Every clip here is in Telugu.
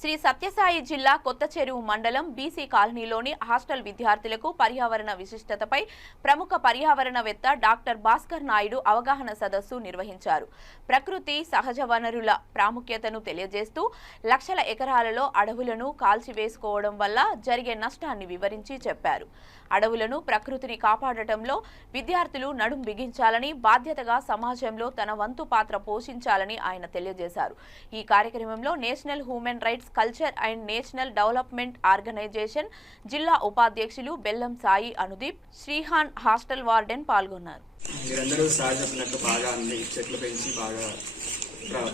శ్రీ సత్యసాయి జిల్లా కొత్తచెరువు మండలం బీసీ కాలనీలోని హాస్టల్ విద్యార్థులకు పర్యావరణ విశిష్టతపై ప్రముఖ పర్యావరణవేత్త డాక్టర్ భాస్కర్ నాయుడు అవగాహన సదస్సు నిర్వహించారు. ప్రకృతి సహజ వనరుల ప్రాముఖ్యతను తెలియజేస్తూ లక్షల ఎకరాలలో అడవులను కాల్చివేసుకోవడం వల్ల జరిగే నష్టాన్ని వివరించి చెప్పారు. అడవులను ప్రకృతిని కాపాడటంలో విద్యార్థులు నడుం బిగించాలని, బాధ్యతగా సమాజంలో తన వంతు పాత్ర పోషించాలని ఆయన తెలియజేశారు. ఈ కార్యక్రమంలో national human rights culture and national development organization జిల్లా ఉపాధ్యక్షులు బెల్లం సాయి అనుదీప్, శ్రీహాన్ హాస్టల్ వార్డెన్ పాల్గొన్నారు. మీరందరూ సార్ చెప్పినట్టు బాగా అన్ని చెట్లు పెంచి బాగా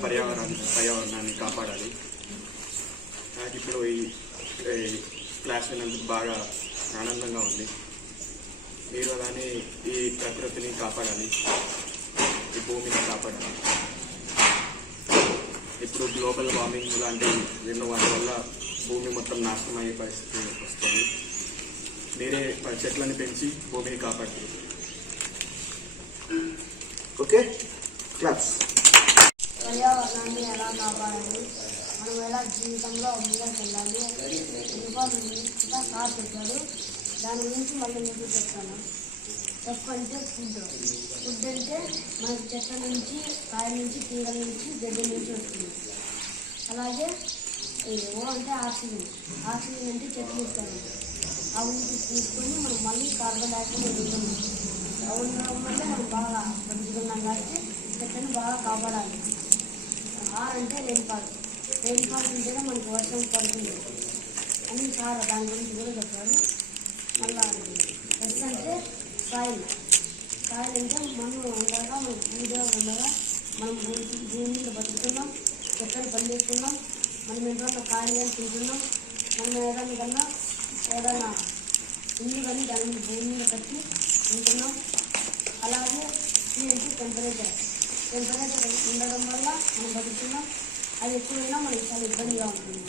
పర్యావరణాన్ని కాపాడాలి. నాకు ఇప్పుడు ఈ క్లాస్ విన్నందుకు బాగా ఆనందంగా ఉంది. మీరు అలానే ఈ ప్రకృతిని కాపాడాలి, ఈ భూమిని కాపాడాలి. ఇప్పుడు గ్లోబల్ వార్మింగ్ లాంటి ఎన్నో వాటి వల్ల భూమి మొత్తం నాశనం అయ్యే పరిస్థితి వస్తుంది. మీరే చెట్లను పెంచి భూమిని కాపాడుతుంది. Okay, class. పర్యావరణాన్ని ఎలా కాపాడాలి, మనం ఎలా జీవితంలో ముందుకు వెళ్ళాలి ఇంకా సార్ చెప్పారు. దాని గురించి మళ్ళీ మీకు చెప్తాను. ఎఫ్ అంటే ఫుడ్ అంటే మనకి చెట్ల నుంచి, కాయ నుంచి, తీగల నుంచి, గడ్డి నుంచి వస్తుంది. అలాగే ఓ అంటే ఆక్సిజన్ అంటే చెట్లు ఇస్తాను. ఆ ఊరికి తీసుకొని మనం మళ్ళీ కార్బన్ డైఆక్సైడ్ వదులుతున్నాం. అవి ఉండడం వల్ల మనం బాగా బతుకుతున్నాం కాబట్టి చెట్లను బాగా కాపాడాలి. ఆర్ అంటే రెయిన్ఫాల్ ఉంటేనే మనకి వర్షం పడుతుంది అని సార్ దాని గురించి కూడా చెప్పారు. మళ్ళీ ఎస్ అంటే సాయిల్ అంటే మనం ఉండగా మనం పూజగా ఉండగా మనం భూమి మీద బతుకుతున్నాం, చెట్లను పండిస్తున్నాం, మనం ఏదైనా కాయలు తింటున్నాం, మనం ఏదైనా ఇల్లు కానీ దాని మీద భూమి మీద కట్టి ఉంటున్నాం. అలాగే ఏంటి టెంపరేచర్ ఉండడం వల్ల మనం బతుకుతున్నాం. అది ఎక్కువైనా మనకి చాలా ఇబ్బందిగా ఉంటుంది.